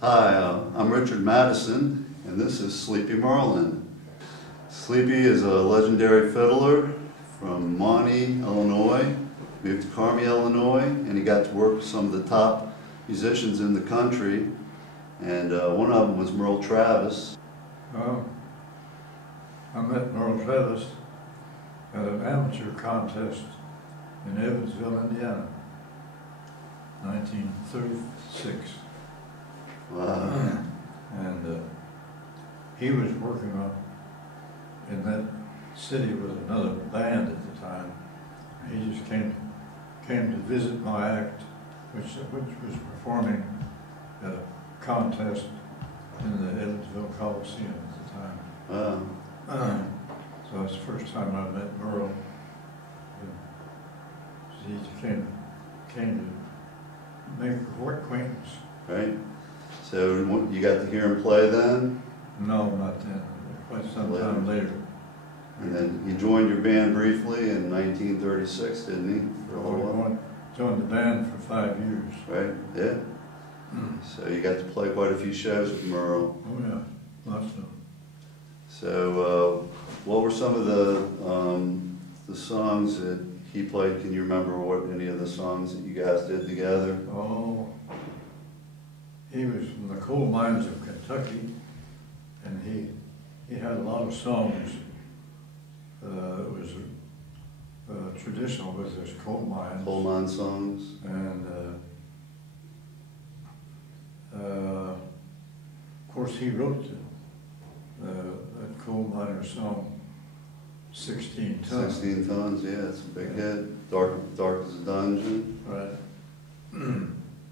Hi, I'm Richard Matteson, and this is Sleepy Marlin. Sleepy is a legendary fiddler from Monty, Illinois. Moved to Carmi, Illinois, and he got to work with some of the top musicians in the country. And one of them was Merle Travis. Well, I met Merle Travis at an amateur contest in Evansville, Indiana, 1936. Wow. And he was working on in that city with another band at the time. He just came to visit my act, which was performing at a contest in the Evansville Coliseum at the time. Wow. So that's the first time I met Merle. He came to make acquaintance. Right? So you got to hear him play then? No, not then. Quite some time later. And then he joined your band briefly in 1936, didn't he? For a little while? Joined the band for 5 years. Right, yeah. So you got to play quite a few shows with Merle. Oh yeah, lots of them. So what were some of the songs that he played? Can you remember what any of the songs that you guys did together? Oh, he was from the coal mines of Kentucky, and he had a lot of songs. It was traditional with his coal mines. Coal mine songs. And of course, he wrote that coal miner song, 16 Tons. 16 Tons, yeah, it's a big hit. Dark as a Dungeon. Right.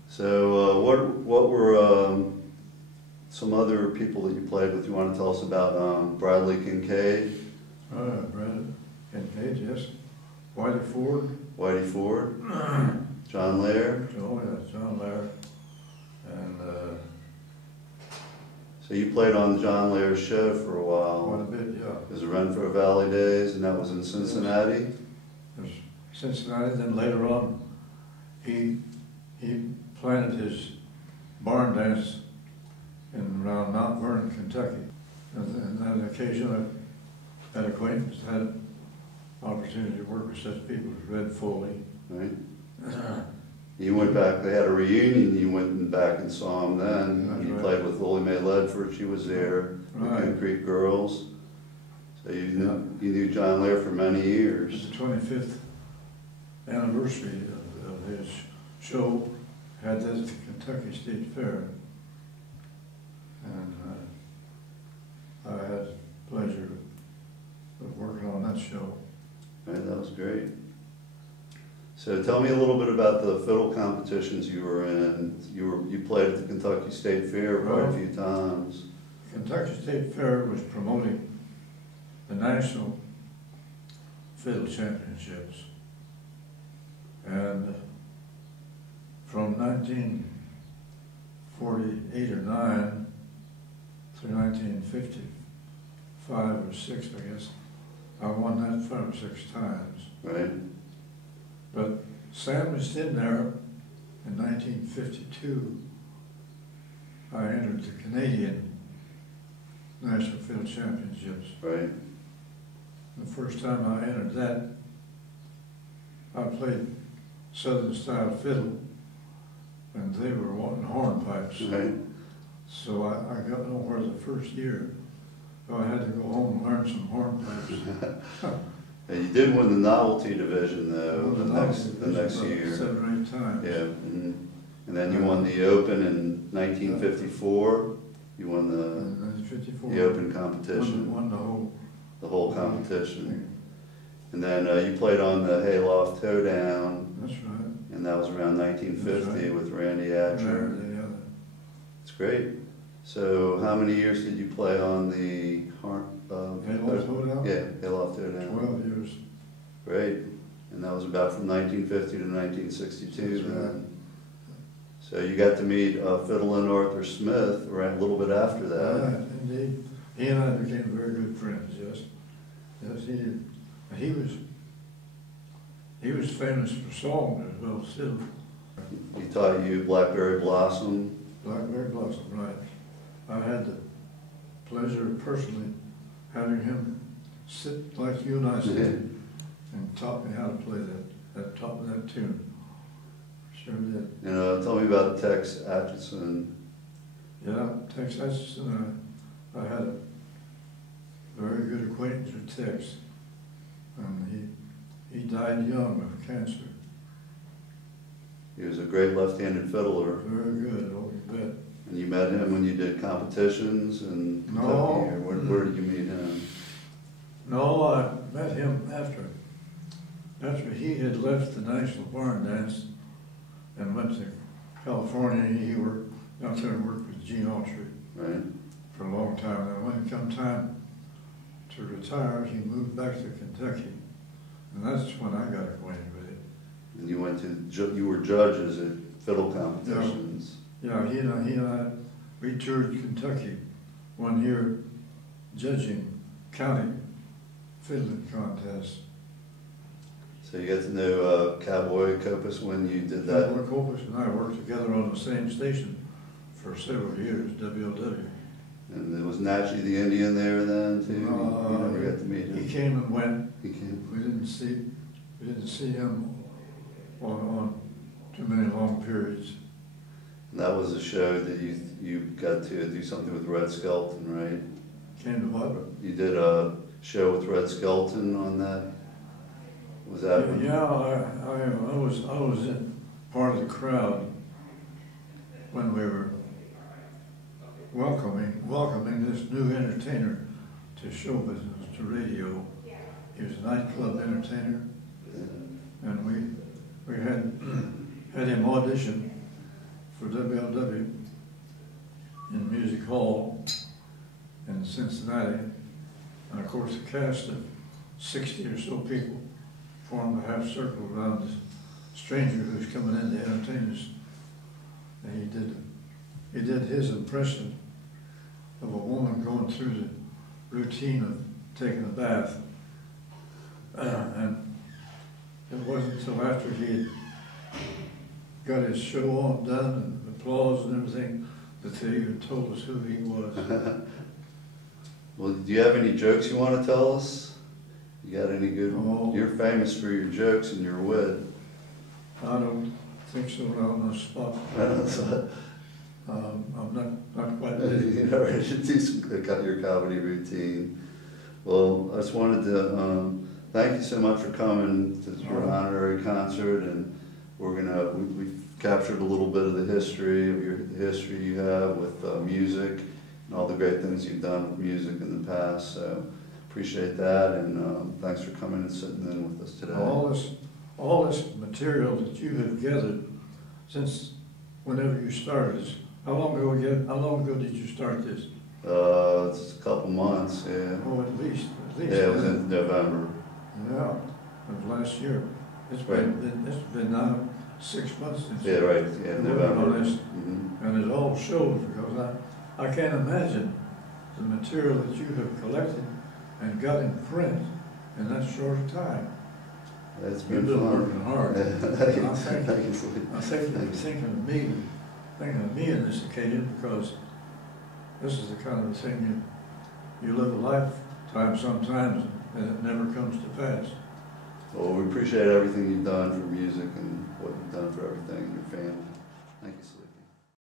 So what were some other people that you played with? You want to tell us about Bradley Kincaid? Brad Kincaid, yes. Whitey Ford. Whitey Ford. John Laird. Oh yeah, John Laird. And so you played on John Laird's show for a while. quite a bit, yeah. It was the Renfro Valley days, and that was in Cincinnati. It was Cincinnati. Then later on, he planted his barn dance in around Mount Vernon, Kentucky. And on that occasion, I had acquaintance, had opportunity to work with such people as Red Foley. Right. You went back, they had a reunion, you went back and saw him then. That's You right. played with Lily Mae Ledford, she was there, Right. the Concrete Girls. So you knew John Laird for many It's years. the 25th anniversary of his show, had that at the Kentucky State Fair. And I had the pleasure of working on that show. Right, that was great. So tell me a little bit about the fiddle competitions you were in. You played at the Kentucky State Fair quite a few times. Kentucky State Fair was promoting the National Fiddle Championships. And from 1948 or 9 through 1955 or 6, I guess, I won that 5 or 6 times. Right? But sandwiched in there in 1952, I entered the Canadian National Fiddle Championships. Right. The first time I entered that, I played Southern style fiddle, and they were wanting hornpipes. Right. So I got nowhere the first year. So I had to go home and learn some hornpipes. And you did win the novelty division though, the next year. 7 or 8 times. Yeah. And then you won the Open in 1954. You won the 1954. the Open competition. Won the whole competition. And then you played on the Hayloft Hoedown. That's right. And that was around 1950 Right. with Randy Adger. It's great. So how many years did you play on the Hayloft Hoedown? Yeah, Hayloft Hoedown. 12 years. Great. And that was about from 1950 to 1962 That's then. right. So you got to meet Fiddlin' Arthur Smith right a little bit after that. Right, indeed. He and I became very good friends, yes. Yes, he did. He was famous for song as well, still. He taught you Blackberry Blossom. Blackberry Blossom, right. I had the pleasure of personally having him sit like you and I sit and taught me how to play that tune. Sure did. You know, tell me about Tex Atchison. Yeah, Tex Atchison, I had a very good acquaintance with Tex, and he died young of cancer. He was a great left-handed fiddler. Very good, oh, you bet. And you met him when you did competitions in Kentucky? No. Or where did you meet him? No, I met him after he had left the National Barn Dance and went to California. He worked out there and worked with Gene Autry Right. for a long time. And when it come time to retire, he moved back to Kentucky, and that's when I got acquainted with him. And you went to, you were judges at fiddle competitions. Yeah, he and I, we toured Kentucky one year judging county fiddling contests. So you got to know Cowboy Copus when you did that? Cowboy Copus and I worked together on the same station for several years, WLW. And there was Natchy the Indian there then too? You never got to meet him? He came and went. He came? We didn't see him on too many long periods. And that was a show that you got to do something with Red Skelton, right? Came to what? You did a show with Red Skelton on that? Was that? Yeah, I was in part of the crowd when we were welcoming this new entertainer to show business, to radio. He was a nightclub entertainer, and we had him audition for WLW in Music Hall in Cincinnati. And of course, a cast of 60 or so people formed a half circle around this stranger who's coming in to entertain us. And he did his impression of a woman going through the routine of taking a bath. And it wasn't until after he had got his show on done and applause and everything that they even told us who he was. Well, do you have any jokes you want to tell us? You got any good? Oh. You're famous for your jokes and your wit. I don't think so, not on the spot. I'm not quite ready. You know, you should do your comedy routine. Well, I just wanted to thank you so much for coming to your honorary concert, and we've captured a little bit of the history of the history you have with music and all the great things you've done with music in the past. So appreciate that, and thanks for coming and sitting in with us today. All this material that you have gathered since whenever you started. How long ago did you start this? It's a couple months, yeah. Oh, at least. Yeah, it was in November. Yeah, it was last year. It's been now 6 months since. Yeah, right. Yeah, November. This, and it all shows, because I can't imagine the material that you have collected and got in print in that short a time. It's You've been been fun. working hard. I think you're thinking of me in this occasion, because this is the kind of thing you live a lifetime sometimes and it never comes to pass. Well, we appreciate everything you've done for